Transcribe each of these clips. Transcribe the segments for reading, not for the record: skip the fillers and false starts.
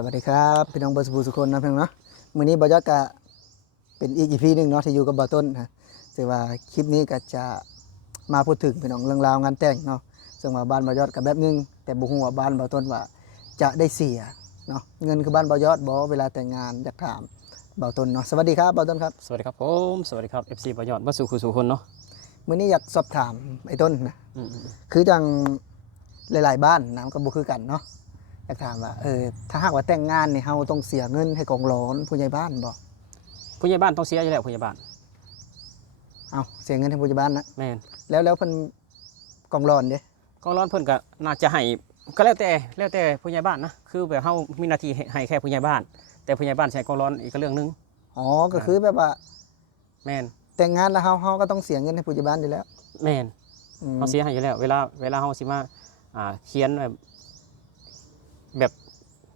สวัสดีครับพี่น้องเบอร์สบูสุคนนะพี่น้องเนาะมื้อนี้บ่ยอดก็เป็นอีก EP หนึงเนาะที่อยู่กับบ่าวต้นนะแต่ว่าคลิปนี้ก็จะมาพูดถึงพี่น้องเรื่องราวงานแต่งเนาะซึ่งว่าบ้านบ่ยอดก็แบบนึงแต่บ่ฮู้ว่าบ้านบ่าวต้นว่าจะได้เสียเนาะเงินคือบ้านบ่ยอดบ่เวลาแต่งงานอยากถามบ่าวต้นเนาะสวัสดีครับบ่าวต้นครับสวัสดีครับผมสวัสดีครับ FC ประยอดวัสู่คู่สู่คนเนาะมื้อนี้อยากสอบถามไอ้ต้นนะ อืม คือจังหลายๆบ้านนะมันก็บ่คือกันเนาะอยากถามว่าถ้าหากว่าแต่งงานนี่เฮาต้องเสียเงินให้กองร้อนผู้ใหญ่บ้านบ่ ผู้ใหญ่บ้านต้องเสียอยู่แล้วผู้ใหญ่บ้านเอาเสียเงินให้ผู้ใหญ่บ้านนะ แม่น แล้วเพิ่นกองร้อนเด้ กองร้อนเพิ่นก็น่าจะให้ก็แล้วแต่ผู้ใหญ่บ้านนะคือแบบเฮามีหน้าที่ให้แค่ผู้ใหญ่บ้านแต่ผู้ใหญ่บ้านใช้กองร้อนอีกเรื่องนึงอ๋อก็คือแบบว่า แม่น แต่งงานแล้วเฮาก็ต้องเสียเงินให้ผู้ใหญ่บ้านอยู่แล้ว แม่น อืม เฮาเสียให้อยู่แล้วเวลาเฮาสิมาเขียนแบบ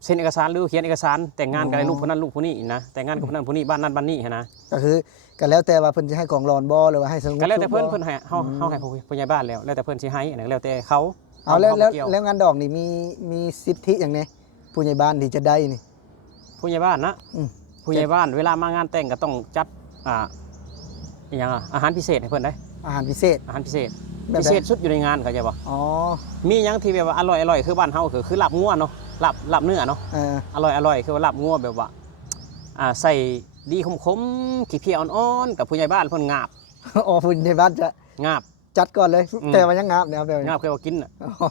เซ็นเอกสารหรือเขียนเอกสารแต่งงานกับลูกคนนั้นลูกคนนี้นะแต่งงานกับคนนั้นคนนี้บ้านนั้นบ้านนี้นะ ก็คือก็แล้วแต่ว่าเพิ่นจะให้กองร้อนบ่หรือว่าให้สงบ ก็แล้วแต่เพิ่น สุขบ่ เพิ่นให้เฮาให้ผู้ใหญ่บ้านแล้วแต่เพิ่นสิให้อันนั้นแล้วแต่เขา เอาแล้ว เกี่ยว แล้วงานดอกนี่มีสิทธิอย่างไงผู้ใหญ่บ้านที่จะได้นี่ ผู้ใหญ่บ้านนะ อืม ผู้ใหญ่บ้านเวลามางานแต่งก็ต้องจัดอหย่างอาหารพิเศษให้เพื่อนได้ อาหารพิเศษ อาหารพิเศษ แบบ พิเศษสุดอยู่ในงานเข้าใจป่ะ อ๋อ มีหยังที่แบบว่าอร่อยคือบ้านเฮาคือลาบงัวเนาะลาบเนื้อเนาะ เออ อร่อยคือว่าลาบงัวแบบว่าใส่ดีคมๆขี้เพียอ่อนๆกับผู้ใหญ่บ้านเพิ่นงาบ อ๋อผู้ใหญ่บ้านจะ งาบ จัดก่อนเลย อืม แต่ว่ายังงาบเนี่ยแบบ งาบเคยว่ากินน่ะ อ๋อ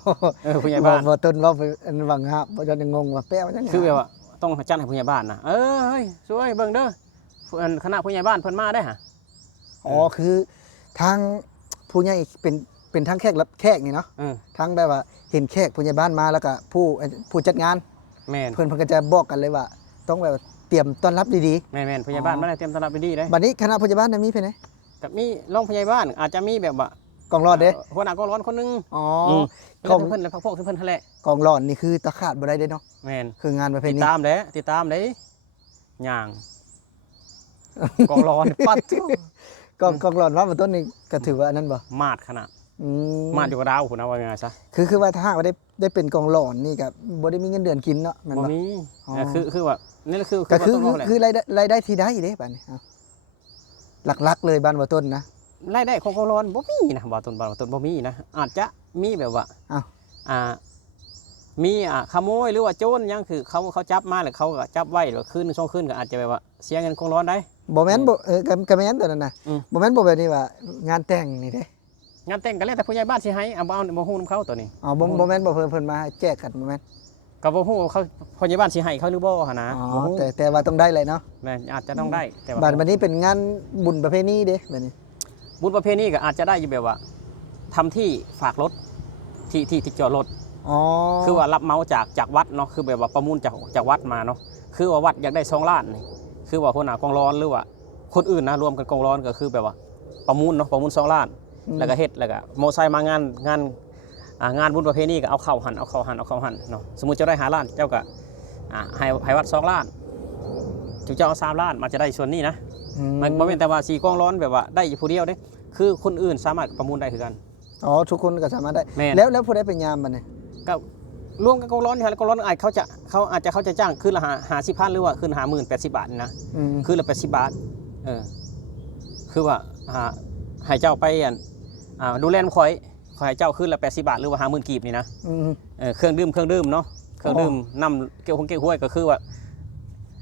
ผู้ใหญ่บ้าน บ่ต้นว่าไปอันว่างาบบ่จนยังงงว่าแป้ว่ายังงาบ คือแบบว่าต้องจัดให้ผู้ใหญ่บ้านนะเฮ้ยช่วยเบิ่งเด้อคณะผู้ใหญ่บ้านเพิ่นมาได้ฮะ อ๋อคือทางผู้ใหญ่เป็นทั้งแขกรับแขกนี่เนาะ ทั้งแบบว่าเห็นแขกผู้ใหญ่บ้านมาแล้วก็ผู้จัดงาน แม่น เพิ่นก็จะบอกกันเลยว่า ต้องแบบเตรียมต้อนรับดี แม่นผู้ใหญ่บ้านมาได้เตรียมต้อนรับไปดีเลย ๆบัดนี้คณะผู้ใหญ่บ้านมีเพิ่นไหน กับมีรองผู้ใหญ่บ้านอาจจะมีแบบว่าก องรอดเด้ หัวหน้ากองร้อนคนหนึง อ๋อ ก ก อ อง ง เพิ่นแล้วพวกเพิ่นทะเล กองรอดนี่คือตะขาดบ่ได้เด้เนาะ แม่น คืองานประเพ ติด ณี ตามเด้ย่างกองร้อนปัดทุ กองรอดว่าบ่ต้นนี่ก็ถือว่าอันนั้นบ่ มาดขนาด อืม มาดอยู่กับดาวพุ่นนะว่าไงซะ คือว่าถ้าหากว่าได้เป็นกองรอดนี่ก็บ่ได้มีเงินเดือนกินเนาะแม่น บ่ บ่ มี อ๋อ คือว่านี่คือ ก็คือ ว่าต้นว่าแหละ คือรายได้ที่ได้เด้บัดนี้เอาหลักๆเลยบ้านบ่ต้นนะ รายได้ของกองร้อนบ่มีนะบ่ต้นบ่มีนะอาจจะมีแบบว่า อ้าว มีขโมยหรือว่าโจรหยังคือเขาจับมาแล้วเขาก็จับไว้แล้วคืน2คืนก็อาจจะแบบว่าเสียเงินกองร้อนได้ บ่แม่นบ่ก็แม่นตัวนั้นน่ะ อืม บ่แม่นบ่แบบนี้ว่างานแต่งนี่เด้ งานแต่งก็แล้วแต่ผู้ใหญ่บ้านสิให้เอาบ่ฮู้นำเขาตัวนี้ อ๋อบ่แม่นบ่เพิ่นมาแจกกันบ่แม่น ก็บ่ฮู้เขาผู้ใหญ่บ้านสิให้เขาหรือบ่หั่นนะ อ๋อ บ่ฮู้ แต่ว่าต้องได้เลยเนาะ แม่นอาจจะต้องได้แต่ว่า บัดนี้เป็นงานบุญประเพณีเด้บัดนี้ บุญประเพณีก็อาจจะได้อยู่แบบว่าทำที่ฝากรถที่จอดรถ อ๋อ คือว่ารับเหมาจากวัดเนาะคือแบบว่าประมูลจากวัดมาเนาะคือว่าวัดอยากได้2 ล้านนี่คือว่าคนหน้ากองร้อนหรือว่าคนอื่นนะรวมกันกองร้อนก็คือแบบว่าประมูลเนาะประมูล2 ล้าน แล้วก็เฮ็ดแล้วก็โมไซค์มางานบุญประเพณีก็เอาเข้าหันเนาะสมมุติเจ้าได้5 ล้านเจ้าก็ให้วัด2 ล้านเจ้าเอา3 ล้านมาจะได้ส่วนนี้นะมันบ่แม่นแต่ว่าสีกองร้อนแบบว่าได้อยู่ผู้เดียวเด้คือคนอื่นสามารถประมูลได้คือกัน อ๋อทุกคนก็สามารถได้ แม่น แล้วผู้ใดเป็นยามบัดนี้ ก็รวมกันกองร้อนอยู่แล้วกองร้อนอาจเขาจะจ้างคืนละ50,000หรือว่าคืน50,000 80 บาทนี่นะ อืม คืนละ80 บาทคือว่าให้เจ้าไปดูแลข่อยให้เจ้าคืนละ80 บาทหรือว่า50,000กีบนี่นะ อืม เครื่องดื่มเนาะเครื่องดื่มน้ำเกี่ยวห้วยก็คือว่า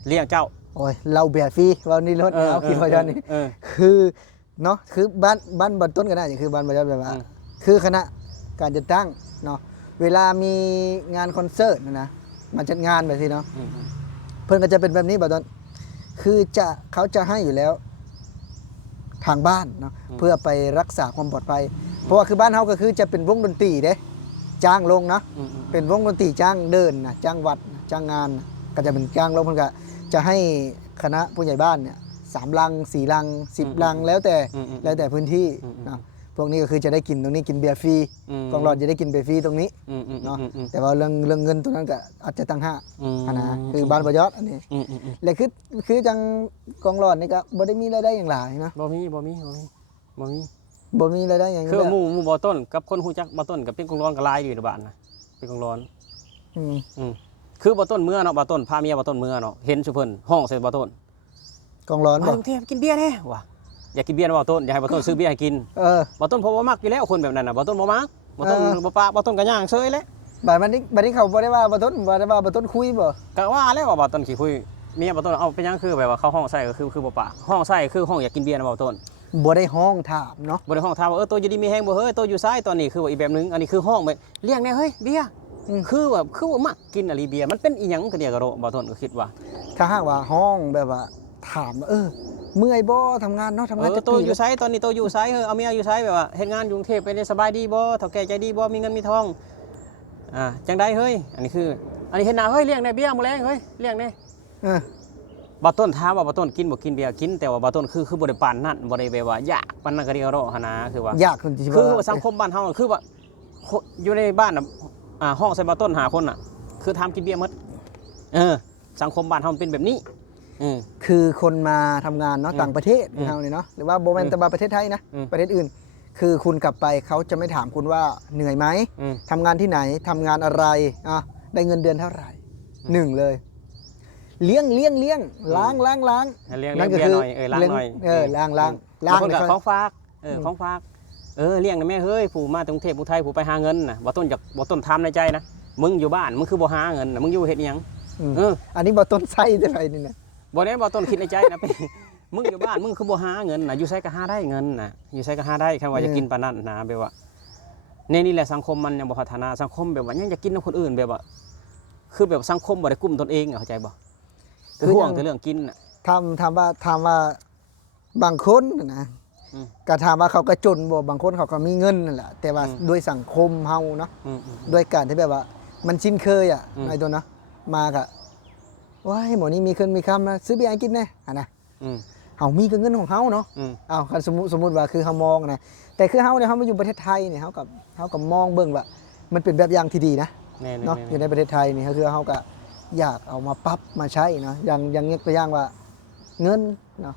เลี้ยงเจ้า โอ้ยเราเบียร์ฟรีว่านี่รถเอาคิดว่าจังนี่ เออ คือเนาะคือบ้านต้นก็ได้อย่างคือบ้านบ่ยอดแบบว่า อืม คือคณะการจัดตั้งเนาะเวลามีงานคอนเสิร์ตนะมาจัดงานแบบนี้เนาะ อืม เพื่อนก็จะเป็นแบบนี้บ่ต้นคือเขาจะให้อยู่แล้วทางบ้านเนาะเพื่อไปรักษาความปลอดภัยเพราะว่าคือบ้านเขาก็คือจะเป็นวงดนตรีเด้จ้างลงเนาะ อืม เป็นวงดนตรีจ้างเดินนะจ้างวัดนะจ้างงานนะก็จะเป็นจ้างลงเพื่อนก็จะให้คณะผู้ใหญ่บ้านเนี่ย3 ลัง 4 ลัง 10 ลังแล้วแต่พื้นที่เนาะพวกนี้ก็คือจะได้กินตรงนี้กินเบียร์ฟรีกองหลอดจะได้กินเบียร์ฟรีตรงนี้ เนาะ แต่ว่าเรื่องเงินตรงนั้นก็อาจจะตั้งห้านะคือบ้านประยอดอันนี้และคือจังกองหลอดนี่ก็บ่ได้มีรายได้อย่างหลายนะ บ่มี บ่มีรายได้อย่าง คือหมู่บ่ต้นกับคนฮู้จักบ่ต้นกับเป็นกองร้อนก็หลายอยู่ในบ้านนะเป็นกองร้อน อืม คือบ่ต้นเมื่อเนาะบ่ต้นพาเมียบ่ต้นเมื่อเนาะเห็นซุเพิ่นห้องใส่บ่ต้น กองร้อน มา บ่ กรุงเทพกินเบียร์แน่ว่ะอยากกินเบียร์นะบ่ต้นอยากให้บ่ต้นซื้อเบียร์ให้กิน บ่ต้นเพราะว่ามักอยู่แล้วคนแบบนั้นน่ะบ่ต้นบ่มักบ่ต้นบ่ปากบ่ต้นก็ย่างเฉยเลย บัดนี้เขาบ่ได้ว่าบ่ต้นบ่ได้ว่าบ่ต้นคุยบ่ ก็ว่าแล้วว่าบ่ต้นขี้คุยเมียบ่ต้นเอาเป็นหยังคือแบบว่าเข้าห้องใส่ก็คือบ่ปากห้องใส่คือห้องอยากกินเบียร์นะบ่ต้น บ่ได้ห้องถามเนาะ บ่ได้ห้องถามว่าตัวอยู่ดีมีแฮงบ่เฮ้ยตัวอยู่ซ้ายตอนนี้คือว่าอีกแบบนึงอันนี้คือห้องแบบเรียกแน่เฮ้ยเบียร์คือแบบคือว่ามักกินอะไรเบียร์มันเป็นอีหยังก็เดียวก็โรบ่ต้นก็คิดว่า ถ้าหากว่าห้องแบบว่าถามว่าเมื่อยบ่ทำงานเนาะทำงานจะ ตัว ปี อยู่ไสตอนนี้ตัวอยู่ไสเอาเมียอยู่ไสแบบว่าเฮ็ดงานอยู่กรุงเทพเป็นสบายดีบ่เฒ่าแก่ใจดีบ่มีเงินมีทองจังได๋เฮ้ยอันนี้เฮ็ดหน้าเฮ้ยเลี้ยงได้เบียร์มื้อแลงเฮ้ยเลี้ยงได้ เออ บ่ต้นถามว่าบ่ต้นกินบ่กินเบียร์กินแต่ว่าบ่ต้นคือบ่ได้ปานนั้นบ่ได้แบบว่าอยากปานนั้นก็เดียวโรหั่นนะคือว่า ยากคนที่ คือว่าสังคมบ้านเฮาคือว่าอยู่ในบ้านน่ะห้องใส่บ่ต้น5คนน่ะคือทำกินเบียร์หมดสังคมบ้านเฮามันเป็นแบบนี้ คือคนมาทำงานเนาะ อืม ต่างประเทศ อืม เฮาเนี่ยเนาะหรือว่าบ่แม่นแต่ว่าประเทศไทยนะ อืม ประเทศอื่น คือคุณกลับไปเขาจะไม่ถามคุณว่าเหนื่อยไหม อืม ทำงานที่ไหนทำงานอะไรได้เงินเดือนเท่าไหร่หนึ่งเลย เลี้ยงล้าง เลี้ยง นั่นก็ เบียร์ คือ หน่อยล้างหน่อย ล้าง บางคนก็ เนี่ย ของฝากของฝากเลี้ยงนะแม่เฮ้ยผู้มาจากกรุงเทพผู้ไทยผู้ไปหาเงินน่ะบ่ต้นทำในใจนะมึงอยู่บ้านมึงคือบ่หาเงินน่ะมึงอยู่เฮ็ดอีหยัง อันนี้บ่ต้นไส้ได้ไรนี่นะ บ่ได้บ่ต้นคิดในใจนะ มึงอยู่บ้านมึงคือบ่หาเงินน่ะอยู่ไสก็หาได้เงินน่ะอยู่ไสก็หาได้แค่ว่าจะกินปานนั้นนะแบบว่านี่แหละสังคมมันยังบ่พัฒนาสังคมแบบว่ายังจะกินกับคนอื่นแบบว่าคือแบบสังคมบ่ได้กลุ่มตนเองเข้าใจบ่คือห่วงแต่เรื่องกินน่ะ ถามว่าบางคนนะ อืม ก็ถามว่าเขาก็จนบ่บางคนเขาก็มีเงินนั่นแหละแต่ว่าด้วยสังคมเฮาเนาะ อืม ด้วยการที่แบบว่า มันชินเคยอืม ไอ้ตัวเนาะมากะว้ายหมอนี่มีเงินมีคำนะซื้อเบียร์ให้กินแน่นะ อืม เฮามีก็เงินของเฮาเนาะ อืม คันสมมุติว่าคือเฮามองนะแต่คือเฮาเนี่ยเฮามาอยู่ประเทศไทยเนี่ยเฮากับมองเบิ่งว่ามันเป็นแบบอย่างที่ดีนะ แน่ๆ เนาะอยู่ในประเทศไทยนี่ก็คือเฮาก็อยากเอามาปรับมาใช้เนาะอย่างยกตัวอย่างว่าเงินเนาะ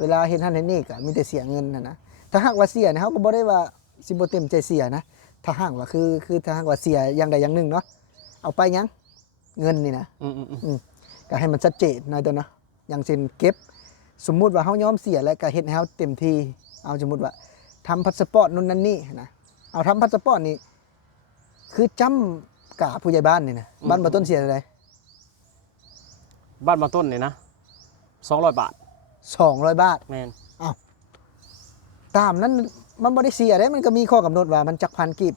เวลาเห็นท่านเห็นนี่ก็มีแต่เสียเงินนะถ้าหากว่าเสียเนี่ยเฮาก็บ่ได้ว่าสิบ่เต็มใจเสียนะถ้าหากว่าคือถ้าหากว่าเสียอย่างใดอย่างหนึ่งเนาะเอาไปหยังเงินนี่นะ ก็ให้มันชัดเจนหน่อยตัวเนาะอย่างเช่นเก็บสมมุติว่าเฮายอมเสียแล้วก็เฮ็ดให้เฮาเต็มที่เอาสมมุติว่าทำพาสปอร์ตนู่นนั่นนี่นะเอาทำพาสปอร์ตนี่คือจำกะผู้ใหญ่บ้านนี่นะบ้านบ่ต้นเสียอะไร บ้านบางต้นนี่นะ200 บาท 200 บาท แม่น ตามนั้นมันบ่ได้เสียเด้มันก็มีข้อกำหนดว่ามันจักพันกีบ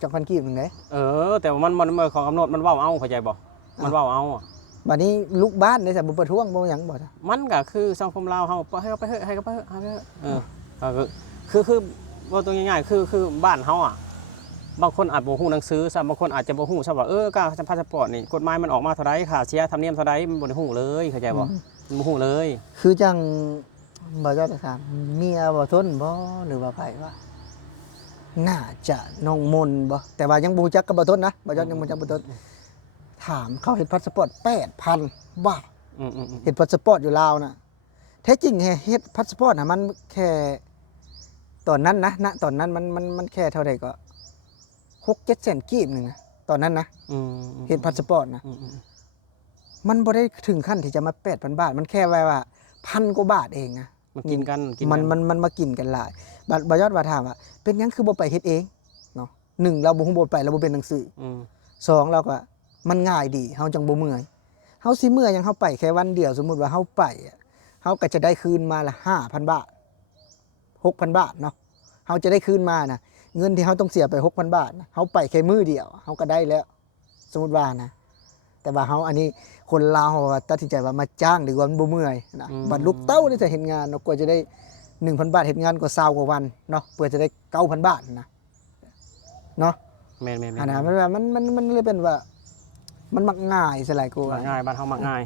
นึงเด้ แต่ว่ามันของกำหนดมันเว้าเอาเข้าใจบ่มันเว้าเอาอะ บัดนี้ลูกบ้านในสมุประท้วงบ่หยังบ่จ้ะ มันก็คือสังคมลาวเฮาให้เขาไปเถอะให้เขาไปเถอะให้ไปเถอะคือว่าตัวง่ายๆคือบ้านเฮาอ่ะบางคนอาจบ่ฮู้หนังสือซะบางคนอาจจะบ่ฮู้ซะว่าการทำพาสปอร์ตนี่กฎหมายมันออกมาเท่าใดค่าเสียธรรมเนียมเท่าใดมันบ่ได้ฮู้เลยเข้าใจบ่มันบ่ฮู้เลย คือจังบ่เจ้าจะถามเมียบ่ทนบ่หรือว่าไผว่าน่าจะน้องมนต์บ่แต่ว่ายังบ่รู้จักกับบ่ทนนะบ่เจ้ายังบ่รู้จักบ่ทนถามเขาเฮ็ดพาสปอร์ต 8,000 บาท เฮ็ดพาสปอร์ตอยู่ลาวน่ะแท้จริงเฮ็ดพาสปอร์ตน่ะมันแค่ตอนนั้นนะณตอนนั้นมันแค่เท่าใดก็ 6-7 แสนกีบนึงนะตอนนั้นนะเฮ็ดพาสปอร์ตนะมันบ่ได้ถึงขั้นที่จะมา 8,000 บาท มันแค่ว่า1,000 กว่าบาทเองนะ มันกินกัน มันมากินกันหลายบ่ยอดว่าถามว่าเป็นหยังคือบ่ไปเฮ็ดเองเนาะ1เราบ่ฮู้บ่ไปเราบ่เป็นหนังสือ2เราก็มันง่ายดีเฮาจังบ่เมื่อยเฮาสิเมื่อยยังเฮาไปแค่วันเดียวสมมุติว่าเฮาไปเฮาก็จะได้คืนมาละ 5,000 บาท 6,000 บาทเนาะเฮาจะได้คืนมานะเงินที่เฮาต้องเสียไป 6,000 บาทนะเฮาไปแค่มื้อเดียวเฮาก็ได้แล้ว สมมุติว่านะแต่ว่าเฮาอันนี้คนลาวเฮาว่าตัดสินใจว่ามาจ้างดีกว่ามันบ่เมื่อยนะบัดลูกเต้านี่จะเฮ็ดงานเนาะกว่าจะได้ 1,000 บาทเฮ็ดงานก็20กว่าวันเนาะเพื่อจะได้ 9,000 บาทนะเนาะ แม่น อันนั้นมันเลยเป็นว่ามันมักง่ายซะหลายกว่า ง่ายบ้านเฮามักง่าย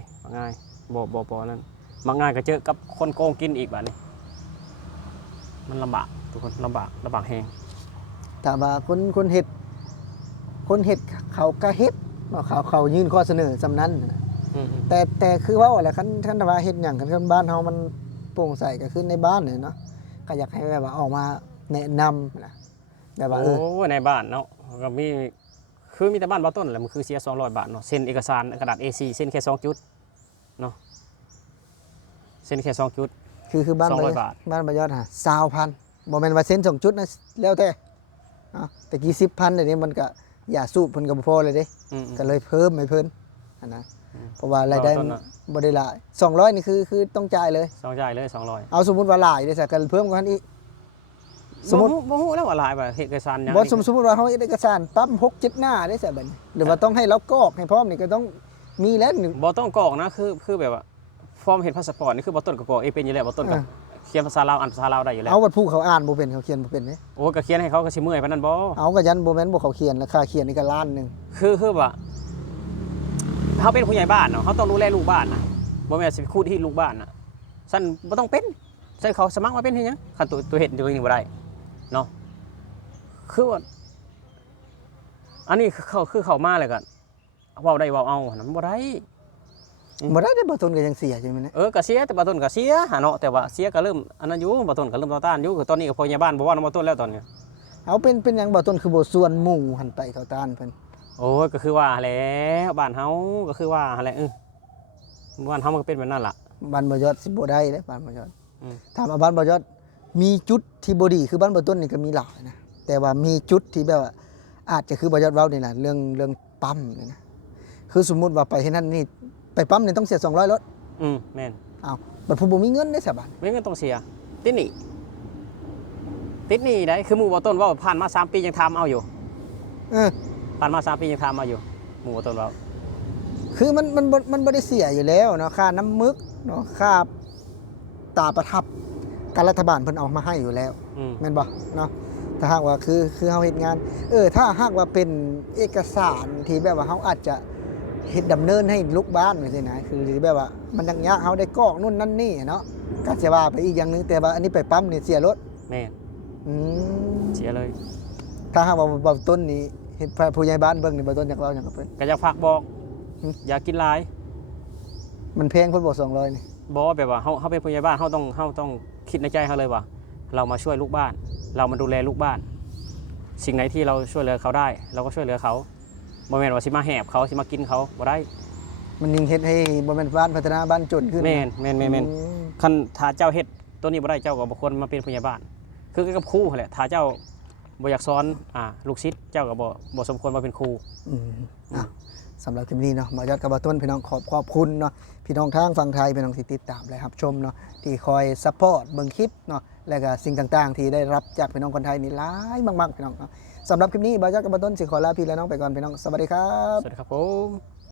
บ่นั่นมักง่ายก็เจอกับคนโกงกินอีกบัดนี้มันลำบากทุกคนลำบากแฮง แต่ว่าคนเฮ็ดเขาก็เฮ็ดเนาะเขายื่นข้อเสนอซำนั้นนะแต่คือเว้าแหละคันว่าเฮ็ดหยังกันบ้านเฮามันโปร่งใสก็คือในบ้านนี่เนาะก็อยากให้แบบว่าออกมาแนะนำนะแบบว่า โอ้ในบ้านเนาะก็มีคื คือมีแต่บ้านบ่ต้นแหละมันคือเสีย200 บาทเนาะเซ็นเอกสารกระดาษ A4 เซ็นแค่2จุดเนาะเซ็นแค่2จุด คือบ้าน 200 บาท บ้านบายอดฮะ20,000บ่แม่นว่าเซ็น2จุดนะแล้วแต่แต่กี่10,000เดี๋ยวนี้มันก็อย่าสู้เพิ่นก็บ่พอเลยเด้ อืม ก็เลยเพิ่มให้เพิ่นอันนะเพราะว่ารายได้ ต่อต้นน่ะ บ่ได้หลาย200นี่คือต้องจ่ายเลย 2จ่ายเลย200 เอาสมมุติว่าหลายได้ซะก็เพิ่มกันอีก สมมุติ บ่ฮู้แล้วว่าหลายบ่เอกสารหยัง บ่สมมุติว่าเฮาเฮ็ดเอกสารปั๊บ6-7หน้าได้ซะบัดนี้หรือว่าต้องให้เรากรอกให้พร้อมนี่ก็ต้องมีแล้วหนึ่ง บ่ต้องกรอกนะคือแบบว่าฟอร์มเฮ็ดพาสปอร์ตนี่คือบ่ต้นก็กรอกเองเป็นอยู่แล้วบ่ต้นก็เขียนภาษาลาวอ่านภาษาลาวได้อยู่แล้ว เอาวัดผู้เขาอ่านบ่เป็นเขาเขียนบ่เป็นเด้ โอ้ก็เขียนให้เขาก็สิเมื่อยปานนั้นบ่ เอาก็ยันบ่แม่นบ่เขาเขียนราคาเขียนนี่ก็ล้านหนึง คือว่าเขาเป็นผู้ใหญ่บ้านเนาะเขาต้องดูแลลูกบ้านนะบ่แม่นสิไปคูดที่ลูกบ้านน่ะซั่นบ่ต้องเป็นซั่นเขาสมัครมาเป็นเฮ็ดหยังคันตัวเฮ็ดตัวนี้บ่ได้เนาะคือว่าอันนี้คือเขามาแล้วก็เว้าได้เว้าเอาหั่นมันบ่ได้ บ่ได้บ่ต้นก็ยังเสียใช่มั้ยเนี่ย ก็เสียแต่บ่ต้นก็เสียหาเนาะแต่ว่าเสียก็เริ่มอันนั้นอยู่บ่ต้นก็เริ่มต่อต้านอยู่คือตอนนี้ก็ผู้ใหญ่บ้านบ่ว่านำบ่ต้นแล้วตอนนี้ เอาเป็นหยังบ่ต้นคือบ่ส่วนหมู่หันไปเขาต้านเพิ่น โอ้ยก็คือว่าแล้วบ้านเฮาก็คือว่าหั่นแหละบ้านเฮามันก็เป็นแบบนั้นล่ะ บ้านบ่ยอดสิบ่ได้เด้บ้านบ่ยอด อืม ถามว่าบ้านบ่ยอดมีจุดที่บ่ดีคือบ้านบ่ต้นนี่ก็มีหลายนะแต่ว่ามีจุดที่แบบว่าอาจจะคือบ่ยอดเว้านี่ล่ะเรื่องปั๊มนี่นะคือสมมุติว่าไปเฮ็ดนั่นนี่ไปปั๊มนี่ต้องเสีย200รถ แม่น อ้าวบัดผู้บ่มีเงินได้ซะบัด ไม่งั้นต้องเสียติดหนี้ได้คือหมู่บ่ต้นเว่าผ่านมา3 ปียังทำเอาอยู่ เออ ผ่านมา3 ปียังทำเอาอยู่หมู่บ่ต้นเว่า คือมันบ่ได้เสียอยู่แล้วเนาะค่าน้ำมึกเนาะค่าตาประทับการรัฐบาลเพิ่นเอามาให้อยู่แล้ว แม่นบ่เนาะถ้าหากว่าคือเฮาเฮ็ดงานถ้าหากว่าเป็นเอกสารที่แบบว่าเฮาอาจจะเฮ็ดดำเนินให้ลูกบ้านจังซี่นะคือแบบว่ามันยังยากเฮาได้กรอกนู่นนั่นนี่เนาะก็สิว่าไปอีกอย่างหนึงแต่ว่าอันนี้ไปปั๊มนี่เสียรถ แม่น อืม เสียเลย ถ้าหากว่าเบาต้นนี่เฮ็ดผู้ใหญ่บ้านเบิ่งนี่เบาต้นอยากเล่าหยังกับเพิ่น ก็อยากฝากบอกอย่ากินหลาย มันแพงเพิ่นบ่200นี่ บ่แบบว่าเฮาเป็นผู้ใหญ่บ้านเฮาต้องคิดในใจเฮาเลยว่า เรามาช่วยลูกบ้าน เรามาดูแลลูกบ้าน สิ่งไหนที่เราช่วยเหลือเขาได้ เราก็ช่วยเหลือเขาบ่แม่นว่าสิมาแหบเขาสิมากินเขาบ่ได้ มันยิ่งเฮ็ดให้บ่แม่นบ้านพัฒนาบ้านจนขึ้น แม่น อืม คันถ้าเจ้าเฮ็ดตัวนี้บ่ได้เจ้าก็บ่ควรมาเป็นผู้ใหญ่บ้าน คือกับครูนั่นแหละถ้าเจ้าบ่อยากสอนลูกศิษย์เจ้าก็บ่สมควรมาเป็นครู อืมอ่ะสำหรับคลิปนี้เนาะหมอยอดกับบาต้นพี่น้องขอบคุณเนาะพี่น้องทางฝั่งไทยพี่น้องที่ติดตามและรับชมเนาะที่คอยซัพพอร์ตเบิ่งคลิปเนาะและก็สิ่งต่างๆ ที่ได้รับจากพี่น้องคนไทยนี่หลายมากๆพี่น้องเนาะสำหรับคลิปนี้หมอยอดกับบาต้นสิขอลาพี่และน้องไปก่อนพี่น้องสวัสดีครับ สวัสดีครับผม